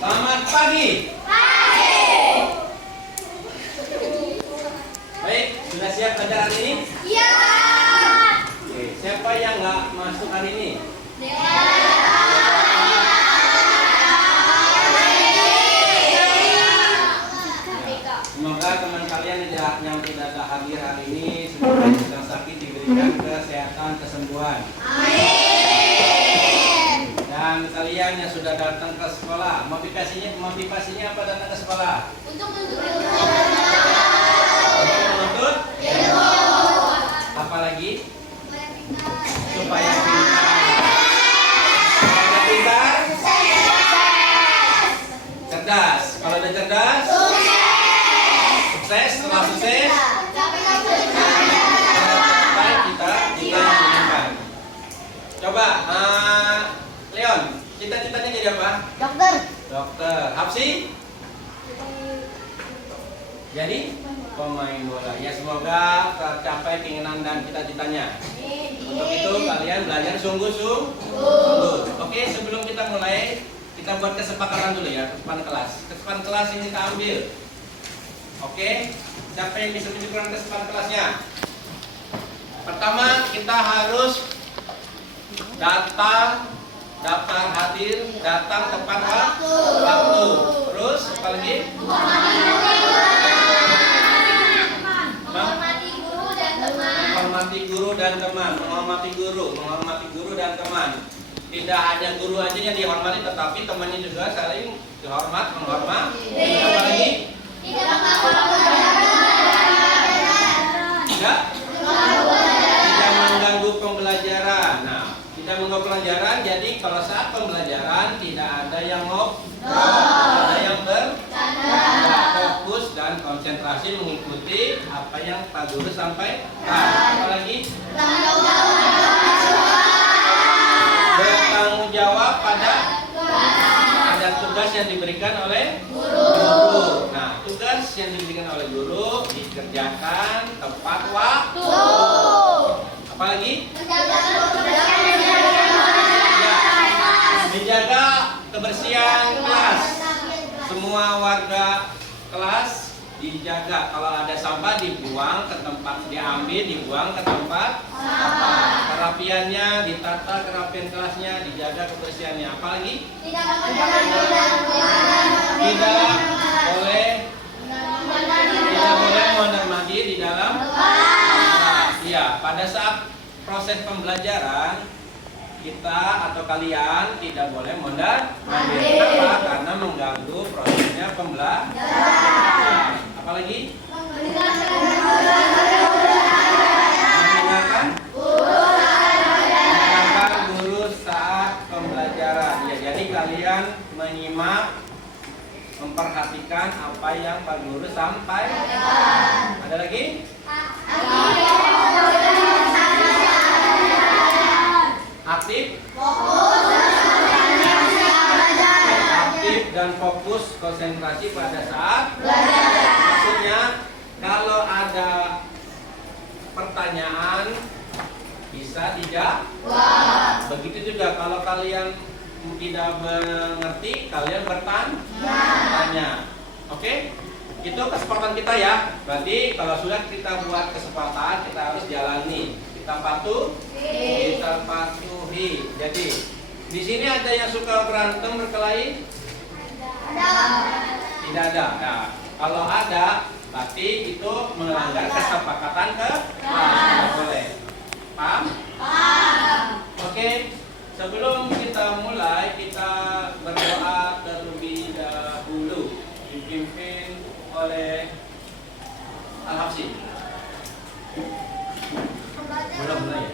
Selamat pagi. Baik, sudah siap belajar hari ini? Iya. Oke, siapa yang nggak masuk hari ini? Semoga teman kalian yang tidak ada hadir hari ini, semoga yang sedang sakit diberikan kesehatan, kesembuhan. Dan kalian yang sudah datang ke sekolah, motivasinya apa datang ke sekolah? Untuk Menuntut ilmu. Apalagi? Supaya pintar. Supaya pintar? Cerdas. Kalau udah cerdas? Sukses. Setelah sukses? Baik kita yang inginkan. Coba, Leon, cita-citanya jadi apa? Dokter. Dokter. Hapsi? Jadi pemain bola. Ya, semoga tercapai keinginan dan cita-citanya. Untuk itu kalian belajar sungguh-sungguh. Oke, sebelum kita mulai, kita buat kesepakatan dulu ya, kesepakatan kelas. Kesepakatan kelas ini kita ambil. Oke, siapa yang bisa tunjukkan kesepakatan kelasnya? Pertama, kita harus daftar hadir, datang tepat waktu. Terus apa lagi? Menghormati guru dan teman. Menghormati guru dan teman. Tidak hanya guru aja yang dihormati, tetapi temannya juga saling menghormati. Apa lagi? Tidak mengganggu pembelajaran. Nah, tidak mengganggu pelajaran. Jadi kalau saat pembelajaran tidak ada yang ada yang fokus dan konsentrasi mengikuti apa yang Pak Guru sampaikan. Apalagi bertanggung jawab pada tugas yang diberikan oleh guru. Nah, tugas yang diberikan oleh guru dikerjakan tepat waktu. Apalagi? Menjaga kebersihan kelas. Semua warga kelas dijaga. Kalau ada sampah dibuang ke tempat, dibuang ke tempat sampah. Kerapiannya ditata, kerapian kelasnya dijaga, kebersihannya. Apalagi? Tidak boleh mondar-mandir di dalam kelas. Ya, pada saat proses pembelajaran kita atau kalian tidak boleh mondar-mandir. Kenapa? Karena mengganggu prosesnya pembelajaran. Apalagi? Mendengarkan guru saat pembelajaran. Ya, jadi kalian menyimak, memperhatikan apa yang Pak Guru sampaikan. Ada lagi? Aktif dan fokus konsentrasi pada saat belajar. Maksudnya kalau ada pertanyaan bisa dijawab. Begitu juga kalau kalian tidak mengerti, kalian bertanya. Oke? Itu kesepakatan kita ya. Berarti kalau sudah kita buat kesepakatan, kita harus jalani. Kita patuhi. Jadi di sini ada yang suka berantem berkelahi? Tidak ada. Nah, kalau ada, berarti itu melanggar kesepakatan kelas. Tidak boleh. Paham? Oke. Sebelum kita mulai, kita berdoa terlebih dahulu, dipimpin oleh Al-Hafsi. Belum mulai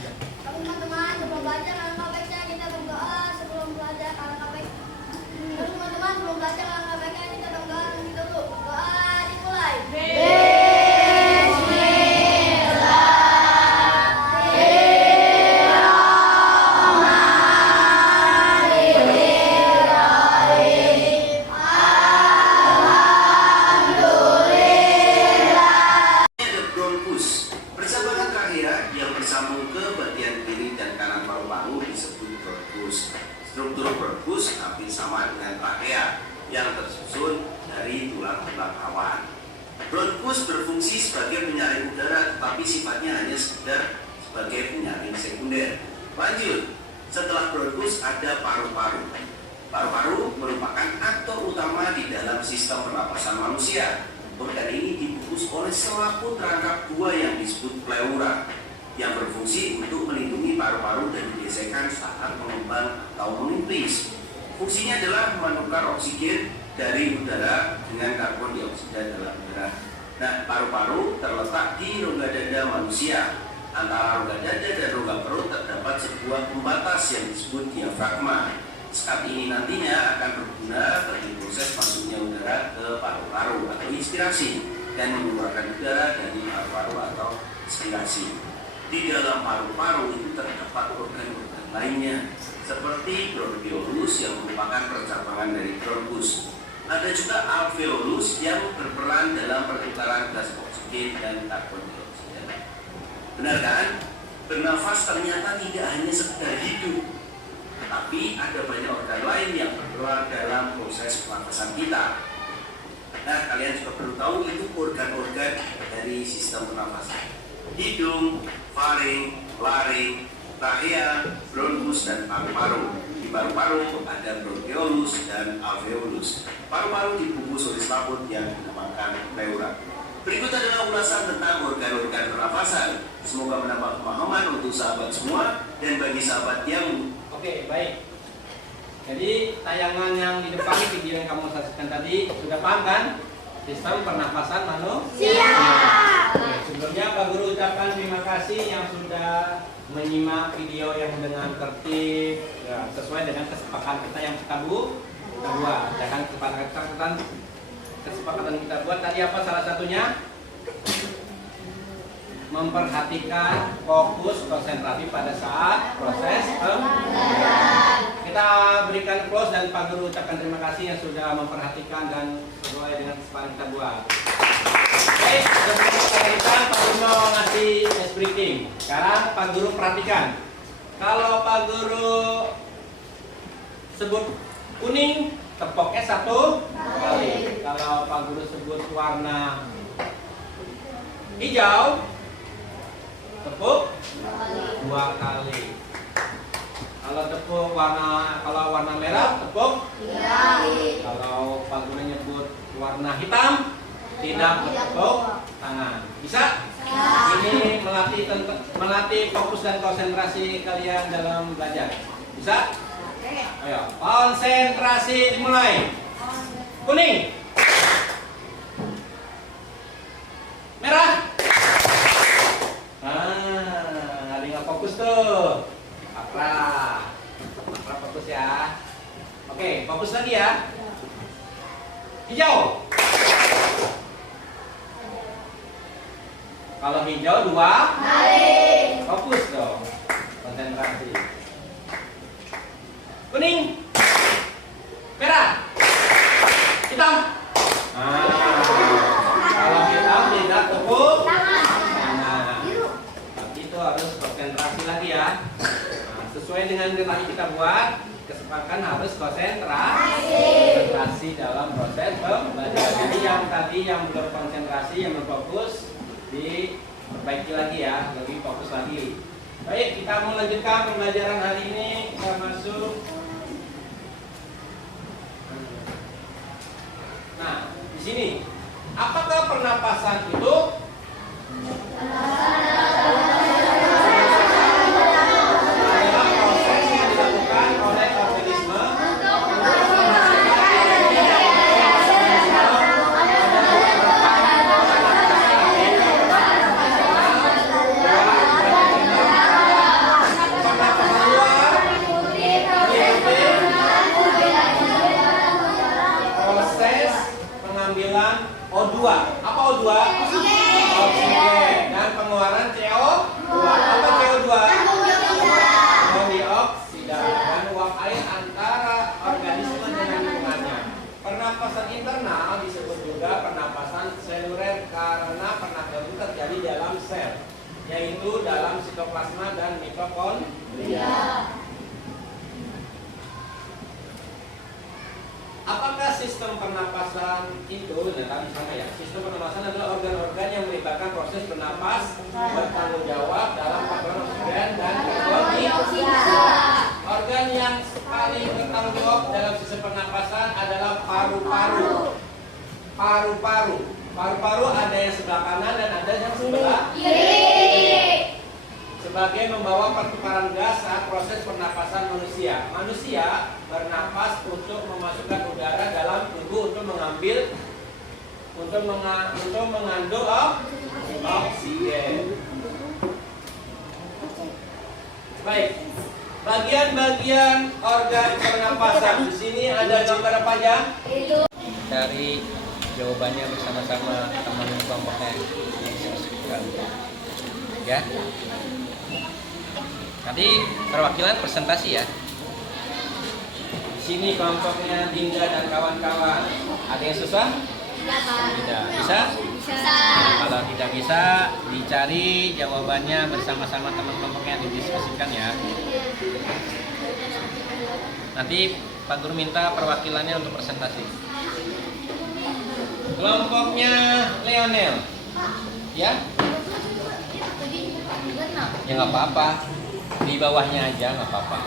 ya? Teman-teman, sebelum belajar alangkah baiknya kita berdoa sebelum belajar alangkah baik. Teman-teman, sebelum belajar alangkah baiknya kita berdoa terlebih dahulu. Doa dimulai. Bismillahirrahmanirrahim. Struktur bronkus hampir sama dengan trachea yang tersusun dari tulang-tulang awan. Bronkus berfungsi sebagai penyaring udara, tetapi sifatnya hanya sekedar sebagai penyaring sekunder. Lanjut, setelah bronkus ada paru-paru. Paru-paru merupakan aktor utama di dalam sistem pernapasan manusia. Organ ini dibungkus oleh selaput rangkap dua yang disebut pleura, yang berfungsi untuk melindungi paru-paru dari gesekan saat mengembang atau menipis. Fungsinya adalah menukar oksigen dari udara dengan karbon dioksida dalam udara. Nah, paru-paru terletak di rongga dada manusia. Antara rongga dada dan rongga perut terdapat sebuah pembatas yang disebut diafragma. Sekat ini nantinya akan berguna bagi proses masuknya udara ke paru-paru atau inspirasi dan mengeluarkan udara dari paru-paru atau ekspirasi. Di dalam paru-paru itu terdapat organ-organ lainnya seperti bronchioles yang merupakan percabangan dari bronkus. Ada juga alveolus yang berperan dalam pertukaran gas oksigen dan karbon dioksida. Benar kan? Bernafas ternyata tidak hanya sekedar hidup, tapi ada banyak organ lain yang berperan dalam proses pernafasan kita. Nah, kalian juga perlu tahu itu organ-organ dari sistem pernafasan: hidung, faring, laring, trachea, bronkus, dan paru-paru. Di paru-paru ada bronchioles dan alveolus. Paru-paru dibungkus oleh selaput yang dinamakan pleura. Berikut adalah ulasan tentang organ-organ pernafasan. Semoga menambah pemahaman untuk sahabat semua dan bagi sahabat yang... Oke, baik. Jadi tayangan yang di depan, video yang kamu saksikan tadi, sudah paham kan? Sistem pernafasan manusia. Oke, sebelumnya Pak Guru ucapkan terima kasih yang sudah menyimak video yang dengan tertib, ya, sesuai dengan kesepakatan kita yang kita buat. Jangan kesepakatan kita buat tadi apa salah satunya? Memperhatikan, fokus, konsentrasi pada saat proses pembelajaran. Kita berikan close dan Pak Guru ucapkan terima kasih yang sudah memperhatikan dan sesuai dengan kesepakatan kita buat. Baik, sebelum kita Pak Guru mau ngasih next briefing. Sekarang Pak Guru perhatikan. Kalau Pak Guru sebut kuning, tepoknya 1 kali. Kalau Pak Guru sebut warna hijau, tepuk 2 kali. Kalau warna merah, tepuk 3 kali. Kalau Pak Guru nyebut warna hitam, tidak bertepuk tangan. Bisa? Ini melatih fokus dan konsentrasi kalian dalam belajar. Bisa? Ayo, konsentrasi dimulai. Kuning, merah. Ada yang fokus tuh. Akra fokus ya. Oke, fokus lagi ya. Hijau. Kalau hijau 2 kali. Fokus dong. Konsentrasi. Kuning. Merah. Hitam. Kalau hitam tidak tepuk tangan. Tapi itu harus konsentrasi lagi ya. Sesuai dengan yang tadi kita buat, kesepakatan harus konsentrasi dalam proses pembelajaran. Jadi yang tadi yang belum konsentrasi, yang belum fokus, diperbaiki lagi ya, lebih fokus lagi. Baik, kita mau lanjutkan pembelajaran hari ini. Kita masuk. Nah, di sini, apakah pernapasan itu? O2. Apa O2? Oksigen. Dan pengeluaran CO2. Apa CO2? Karbon dioksida. Dan uap air antara organisme dengan lingkungannya. Pernapasan internal disebut juga pernapasan seluler karena pernapasan itu terjadi dalam sel, yaitu dalam sitoplasma dan mitokondria. sistem pernapasan itu, nah misalnya ya, sistem pernapasan adalah organ-organ yang melibatkan proses bernapas bertanggung jawab dalam pembuatan oksigen dan karbon dioksida. Organ yang paling bertanggung jawab dalam sistem pernapasan adalah paru-paru. Paru-paru ada yang sebelah kanan dan ada yang sebelah kiri. Sebagai membawa pertukaran gas saat proses pernapasan manusia. Manusia bernapas untuk memasukkan udara dalam tubuh untuk mengandung oksigen. Baik. Bagian-bagian organ pernapasan. Di sini ada gambar apa aja? Cari jawabannya bersama-sama teman kelompoknya. Ya. Nanti perwakilan presentasi ya. Di sini kelompoknya Dinda dan kawan-kawan. Ada yang susah? Tidak. Bisa? Kalau tidak bisa, dicari jawabannya bersama-sama teman kelompoknya, didiskusikan ya. Nanti Pak Guru minta perwakilannya untuk presentasi. Kelompoknya Leonel. Ya? Ya nggak apa-apa. Di bawahnya aja nggak apa-apa.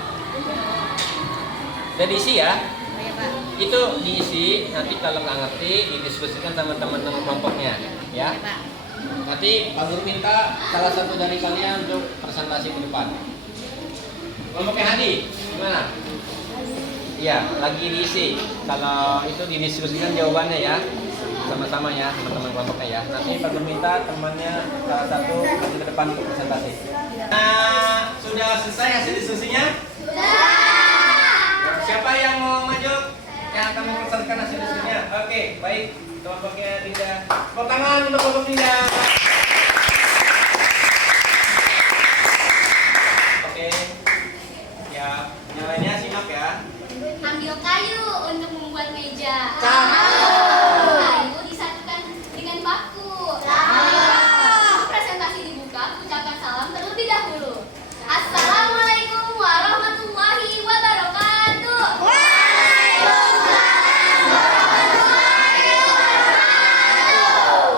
Udah diisi ya? Itu diisi, nanti kalau nggak ngerti didiskusikan sama teman-teman kelompoknya ya. Nanti Pak Guru minta salah satu dari kalian untuk presentasi ke depan. Kelompoknya Hadi, gimana? Iya, lagi diisi. Kalau itu didiskusikan jawabannya ya, sama-sama ya teman-teman kelompoknya ya. Nanti Pak Guru minta temannya salah satu maju ke depan untuk presentasi. Nah, sudah selesai hasil diskusinya? Sudah. Siapa yang mau maju? Yang akan mempresentasikan hasil diskusinya? Oke, baik. Kelompoknya Dinda. Tepuk tangan untuk kelompok Dinda. Oke. Ya, yang lainnya simak ya. Ambil kayu untuk membuat meja. Kayu disatukan dengan paku. Presentasi dibuka, ucapan salam terlebih dahulu. Assalamualaikum warahmatullahi wabarakatuh.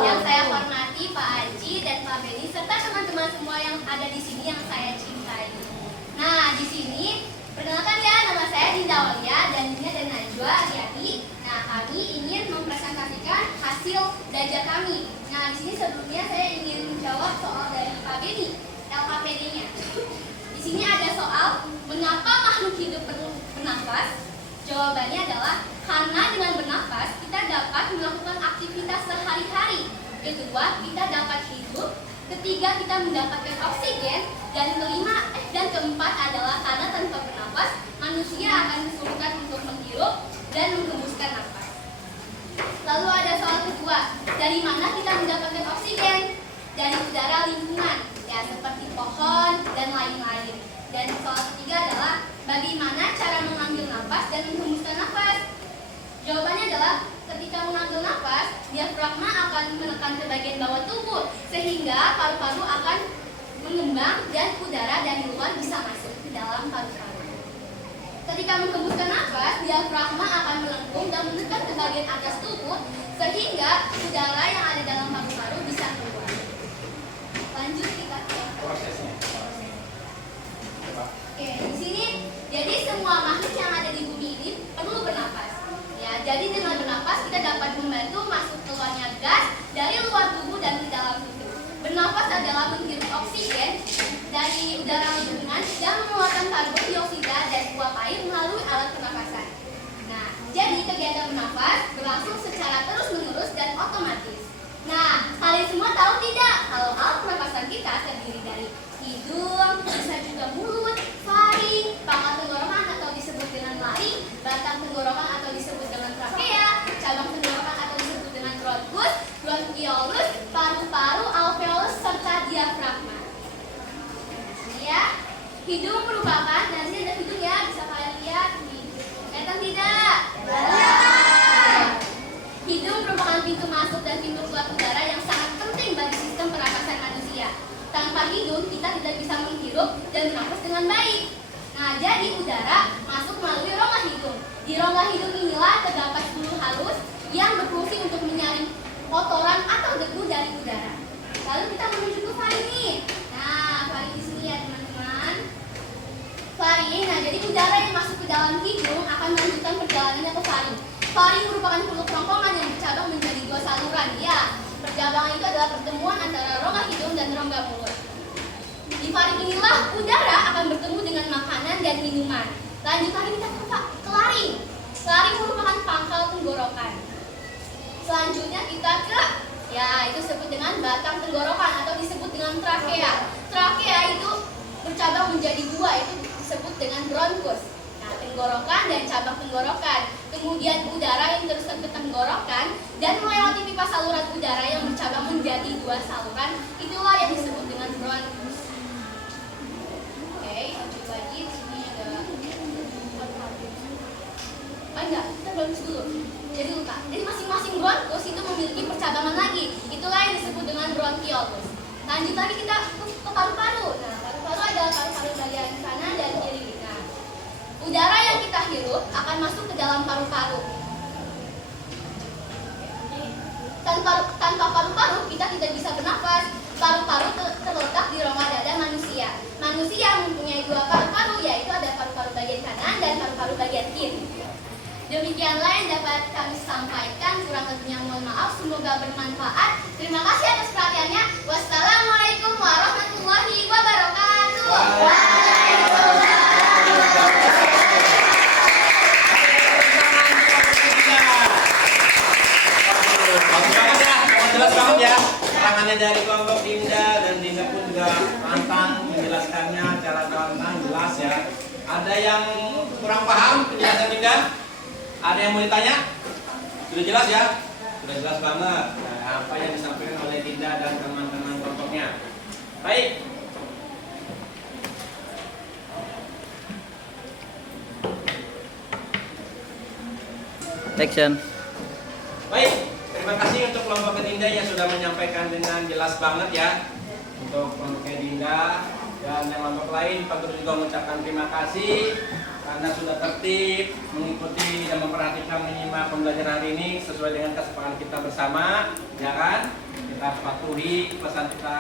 Yang saya hormati Pak Aji dan Pak Beni serta teman-teman semua yang ada di sini yang saya cintai. Nah, di sini perkenalkan ya, nama saya Dinda Aulia dan Dinda dan Najwa Ariati. Nah, kami ingin mempresentasikan hasil belajar kami. Nah, di sini sebelumnya saya ingin menjawab soal dari Pak Beni, LKPD-nya. Di sini ada soal mengapa makhluk hidup perlu bernafas. Jawabannya adalah karena dengan bernafas kita dapat melakukan aktivitas sehari-hari. Kedua, kita dapat hidup. Ketiga, kita mendapatkan oksigen. Dan keempat adalah karena tanpa bernafas, manusia akan kesulitan untuk menghirup dan menghembuskan nafas. Lalu ada soal kedua, dari mana kita mendapatkan oksigen? Dari udara lingkungan, ya seperti pohon dan lain-lain. Dan soal ketiga adalah bagaimana cara mengambil nafas dan menghembuskan nafas? Jawabannya adalah ketika mengambil nafas, diafragma akan menekan ke bagian bawah tubuh sehingga paru-paru akan mengembang dan udara dari luar bisa masuk ke dalam paru-paru. Ketika menghembuskan nafas, diafragma akan melengkung dan menekan ke bagian atas tubuh sehingga udara yang ada dalam paru-paru bisa keluar. Lanjut kita ke Prosesnya. Oke, di sini jadi semua makhluk yang ada di bumi ini perlu bernafas. Ya, jadi dengan bernafas kita dapat membantu masuk keluarnya gas dari luar tubuh dan ke dalam tubuh. Bernafas adalah menghirup oksigen dari udara lingkungan dan mengeluarkan karbon dioksida dan uap air melalui alat pernafasan. Nah, jadi kegiatan bernafas berlangsung secara terus-menerus dan otomatis. Nah, kalian semua tahu tidak kalau alat pernafasan kita terdiri dari hidung, bisa juga mulut, faring, pangkal tenggorokan atau disebut dengan laring, batang tenggorokan atau disebut dengan trakea, cabang tenggorokan atau disebut dengan bronkus, bronkiolus, paru-paru, alveolus, serta diafragma. Ya, hidung merupakan, dan sini ada hidung ya, bisa kalian lihat nih. Kelihatan tidak? Hidung merupakan pintu masuk dan pintu keluar udara yang sangat penting bagi sistem pernapasan manusia. Tanpa hidung, kita tidak bisa menghirup dan bernafas dengan baik. Nah, jadi udara masuk melalui rongga hidung. Di rongga hidung inilah terdapat bulu halus Faring merupakan hulu kerongkongan yang bercabang menjadi 2 saluran. Ya, percabangan itu adalah pertemuan antara rongga hidung dan rongga mulut. Di faring inilah udara akan bertemu dengan makanan dan minuman. Lanjut lagi kita ke laring. Laring merupakan pangkal tenggorokan. Selanjutnya kita ke, ya itu disebut dengan batang tenggorokan atau disebut dengan trakea. Trakea itu bercabang menjadi 2, itu disebut dengan bronkus. Nah, tenggorokan dan cabang tenggorokan. Kemudian udara yang terus ke tenggorokan dan melewati pipa saluran udara yang bercabang menjadi 2 saluran, itulah yang disebut dengan bronkus. Oke, lanjut lagi. Di sini ada enggak, kita bronkus dulu. Jadi lupa. Jadi masing-masing bronkus itu memiliki percabangan lagi. Itulah yang disebut dengan bronkiolus. Lanjut lagi kita ke paru-paru. Nah, paru-paru adalah paru-paru bagian kanan dan kiri. Nah, udara yang kita hirup akan masuk ke dalam paru-paru. Tanpa paru-paru kita tidak bisa bernafas. Paru-paru terletak di rongga dada manusia. Manusia mempunyai 2 paru-paru, yaitu ada paru-paru bagian kanan dan paru-paru bagian kiri. Demikianlah yang dapat kami sampaikan, kurang lebihnya mohon maaf, semoga bermanfaat. Terima kasih atas perhatiannya. Wassalamualaikum warahmatullahi wabarakatuh. Jelas banget ya keterangannya dari kelompok Dinda, dan Dinda pun juga pantang menjelaskannya secara gamblang jelas ya. Ada yang kurang paham penjelasan Dinda? Ada yang mau ditanya? Sudah jelas ya? Sudah jelas banget apa yang disampaikan oleh Dinda dan teman-teman kelompoknya. Baik. Action. Baik, terima kasih untuk kelompok Dinda yang sudah menyampaikan dengan jelas banget ya. Untuk kelompok Dinda dan yang kelompok lain, Pak Guru juga mengucapkan terima kasih karena sudah tertib mengikuti dan memperhatikan menyimak pembelajaran hari ini sesuai dengan kesepakatan kita bersama, ya kan? Kita patuhi pesan kita.